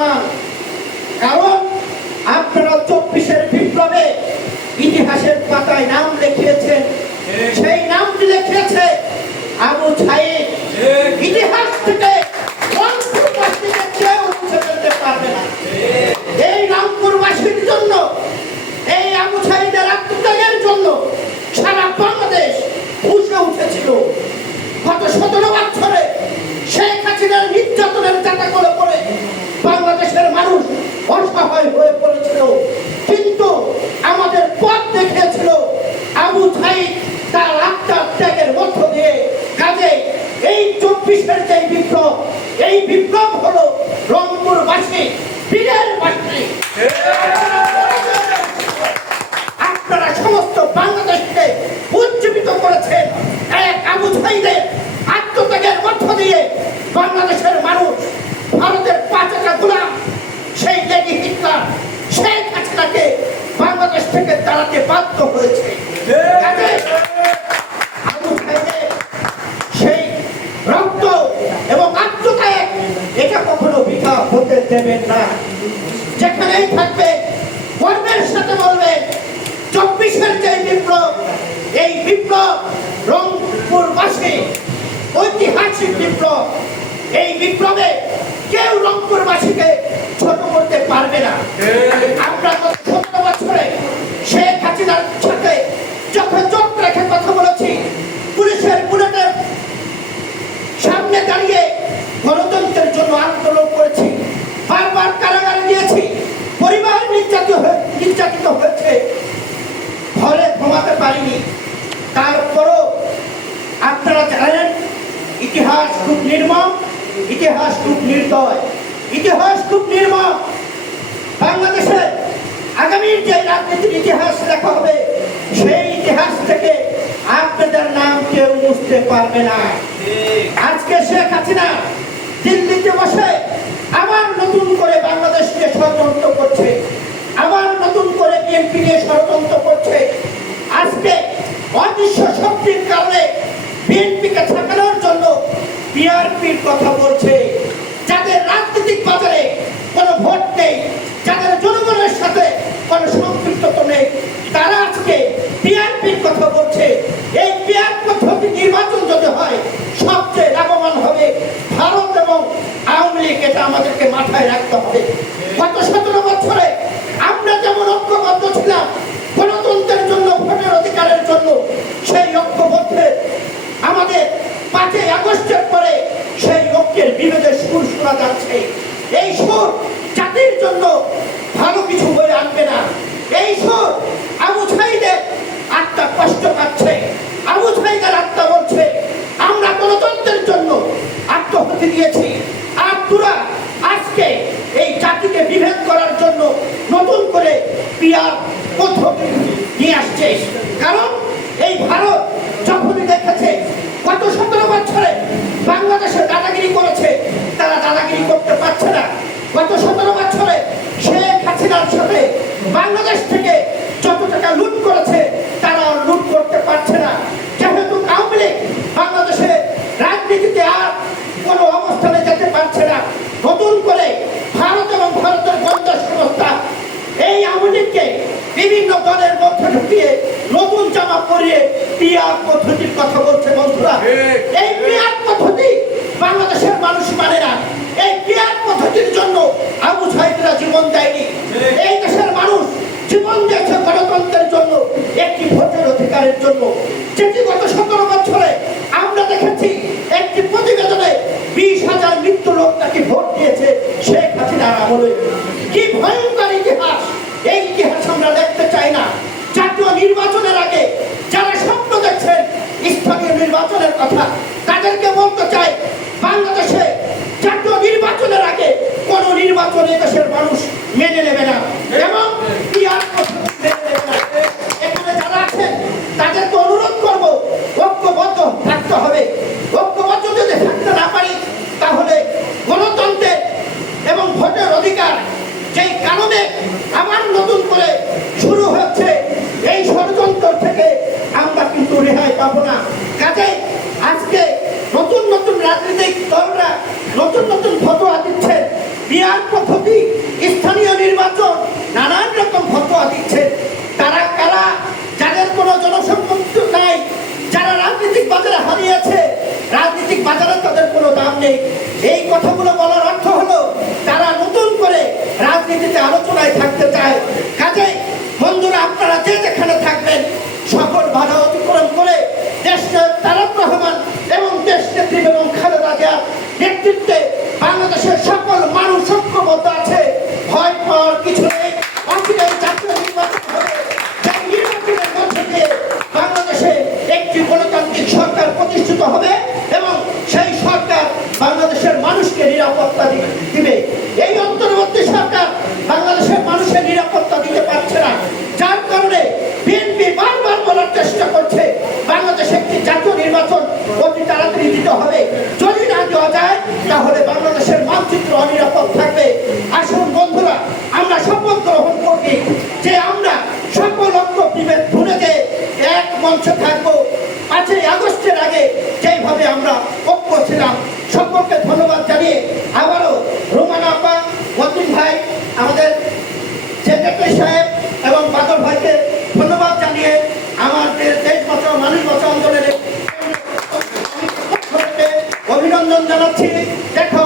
প্রমাণ। কারণ আপনারা 24-এর বিপ্লবে ইতিহাসের পাতায় নাম লিখিয়েছেন, সেই নামটি লিখিয়েছে আবু সাঈদ। ইতিহাস থেকে রংপুরবাসীকে কেউ মুছে ফেলতে পারবে না। এই রংপুরবাসীর জন্য, এই আবু সাঈদের আত্মত্যাগের জন্য সারা বাংলাদেশ ফুঁসে উঠেছিল। গত 17 বছরে শেখ হাসিনার নির্যাতনের চাকাগুলো পড়ে বাংলাদেশের মানুষ অসহায় হয়ে পড়েছিল, কিন্তু আমাদের পথ দেখিয়েছিল আবু সাঈদ তার আত্মত্যাগের মধ্য দিয়ে। কাজে এই 24-এর যে বিপ্লব, এই বিপ্লব হলো রংপুরবাসী বীরের বাসী। আপনারা সমস্ত বাংলাদেশকে উজ্জীবিত করেছেন এক আবু সাঈদের আত্মত্যাগের মধ্য দিয়ে। বাংলাদেশের মানুষ ভারতের 5টা গোলাম, সেই লেডি হিটলার শেখ হাসিনাকে বাংলাদেশ থেকে তাড়াতে বাধ্য হয়েছে। আবু সাঈদের সেই রক্ত এবং আত্মত্যাগ এটা কখনো বৃথা হতে দেবেন না। যেখানেই থাকবে গর্বের সাথে বলবেন 24-এর যে বিপ্লব, এই বিপ্লব রংপুরবাসী ঐতিহাসিক বিপ্লব। এই বিপ্লবে কেউ রংপুরবাসীকে ছোট করতে পারবে না। আমরা গত 17 বছরে শেখ হাসিনার সাথে যখন চোখ রেখে কথা বলেছি, পুলিশের বুলেটের সামনে দাঁড়িয়ে গণতন্ত্রের জন্য আন্দোলন করেছি, বারবার কারাগারে দিয়েছি, পরিবার নির্যাতিত হয়েছে, ঘরে ঘুমাতে পারিনি। তারপরও আপনারা জানেন ইতিহাস খুব নির্মম, ইতিহাস খুব নির্দয়, ইতিহাস খুব নির্মম। বাংলাদেশের আগামীর যে রাজনীতির ইতিহাস লেখা হবে, সেই ইতিহাস থেকে আপনাদের নাম কেউ মুছতে পারবে না। আজকে শেখ হাসিনা দিল্লিতে বসে আবার নতুন করে বাংলাদেশকে ষড়যন্ত্র করছে, আবার নতুন করে বিএনপি নিয়ে ষড়যন্ত্র করছে। আজকে অদৃশ্য শক্তির কারণে বিএনপিকে ঠেকানোর জন্য পিআরপির কথা বলছে। যাদের রাজনৈতিক বাজারে কোনো ভোট নেই, যাদের জনগণের সাথে কোনো সম্পৃক্ততা নেই, তারা আজকে পিআরপির কথা বলছে। এই পিআর পদ্ধতি নির্বাচন যদি হয়, সবচেয়ে লাভবান হবে ভারত এবং আওয়ামী লীগ। এটা আমাদেরকে মাথায় রাখতে হবে। গত 17 বছরে আমরা যেমন ঐক্যবদ্ধ ছিলাম গণতন্ত্রের জন্য, ভোটের অধিকারের জন্য, সেই ঐক্যবদ্ধে আমাদের 5ই আগস্টের পরে সেই ঐক্যের বিরোধে সুর শোনা যাচ্ছে। এই সুর জাতির জন্য ভালো কিছু বয়ে আনবে না। এই সুর আবু সাঈদের আত্মা কষ্ট পাচ্ছে। আবু সাঈদের আত্মা বলছে আমরা গণতন্ত্রের জন্য আত্মহত্যা দিয়েছি, আর তোরা আজকে এই জাতিকে বিভেদ করার জন্য নতুন করে পিআর পদ্ধতি নিয়ে আসছে। কারণ এই ভারত যখনই দেখেছে গত 17 বছরে বাংলাদেশে দাদাগিরি করেছে, তারা দাদাগিরি করতে পারছে না। গত 17 বছরে শেখ হাসিনার সাথে বাংলাদেশ থেকে যত টাকা লুট করেছে, তারা লুট করতে পারছে না। যেহেতু আওয়ামী লীগ বাংলাদেশে রাজনীতিতে আর কোনো অবস্থানে যেতে পারছে না, নতুন করে ভারত এবং ভারতের গোয়েন্দা সংস্থা এই আওয়ামী লীগকে বিভিন্ন দলের মধ্যে ঢুকিয়ে নতুন জামা পরিয়ে পিআর পদ্ধতির কথা বলছে। বন্ধুরা, এই পিআর পদ্ধতি বাংলাদেশের মানুষ মানে না। এই পিআর পদ্ধতির জন্য আবু সাঈদরা জীবন দেয়নি। এই দেশের মানুষ জীবন দিয়েছে গণতন্ত্রের জন্য, একটি ভোটের অধিকারের জন্য। যেটি গত 17 বছরে আমরা দেখেছি একটি প্রতিবেদনে 20,000 মৃত্যু লোক নাকি ভোট দিয়েছে শেখ হাসিনার আমলে। কি ভয়ঙ্কর ইতিহাস! এই ইতিহাস আমরা দেখতে চাই না। জাতীয় নির্বাচনের আগে যারা স্বপ্ন দেখছেন স্থানীয় নির্বাচনের কথা, তাদেরকে বলতে চাই বাংলাদেশে জাতীয় নির্বাচনের আগে কোন নির্বাচনে দেশের মানুষ মেনে নেবে না এবং পিআর পদ্ধতি মেনে নেবে না। এখানে যারা আছেন তাদেরকে অনুরোধ করব, ঐক্যবদ্ধ থাকতে হবে। ঐক্যবদ্ধ যদি থাকতে না পারি, তাহলে গণতন্ত্রের এবং ভোটের অধিকার যেই কারণে আবার নতুন করে শুরু হচ্ছে, এই ষড়যন্ত্র থেকে আমরা কিন্তু রেহাই পাবো না। কাজে আজকে নতুন নতুন রাজনৈতিক দলরা নতুন নতুন ফতোয়া দিতে পিআর পদ্ধতি, স্থানীয় নির্বাচন, নানান রকম ফতোয়া দিচ্ছেন। তারা কারা? যাদের কোনো জনসম্পর্ক নাই, যারা রাজনৈতিক বাজারে হারিয়েছে, রাজনৈতিক বাজারে তাদের কোনো দাম নেই। এই কথাগুলো বলার অর্থ হলো তারা নতুন করে রাজনীতিতে আলোচনায় থাকতে চায়। কাজেই বন্ধুরা, আপনারা যে যেখানে থাকবেন, সকল বাধা অতিক্রম করে দেশনায়ক তারেক রহমান এবং দেশনেত্রী বেগম খালেদা জিয়ার নেতৃত্বে বাংলাদেশের সকল মানুষ ঐক্যবদ্ধ আছে। ভয় পাওয়ার কিছু নেই। অচিরেই জাতীয় নির্বাচন হবে। সেই নির্বাচনের মধ্য দিয়ে বাংলাদেশে একটি গণতান্ত্রিক সরকার প্রতিষ্ঠিত হবে এবং সেই সরকার বাংলাদেশের মানুষকে নিরাপত্তা দিবে। এই অন্তর্বর্তী সরকার বাংলাদেশের মানুষের নিরাপত্তা দিতে পারছে না, যার কারণে বিএনপি বারবার বলার চেষ্টা করছে বাংলাদেশে একটি জাতীয় নির্বাচন অতি তাড়াতাড়ি দিতে হবে। যদি না দেওয়া যায় তাহলে বাংলাদেশের মানচিত্র অনিরাপদ থাকবে। আসুন বন্ধুরা, আমরা শপথ গ্রহণ করি যে আমরা সকল ঐক্য বিভেদ ভুলে যে এক মঞ্চে থাকবো। 5ই আগস্টের আগে যেভাবে আমরা ঐক্য ছিলাম। সকলকে ধন্যবাদ জানিয়ে আবারও রোমানা আপা, মতিন ভাই, আমাদের সেক্রেটারি সাহেব এবং বাদল ভাইকে ধন্যবাদ জানিয়ে আমাদের দেশ বাঁচাও মানুষ বাঁচাও আন্দোলনের অভিনন্দন জানাচ্ছি। দেখা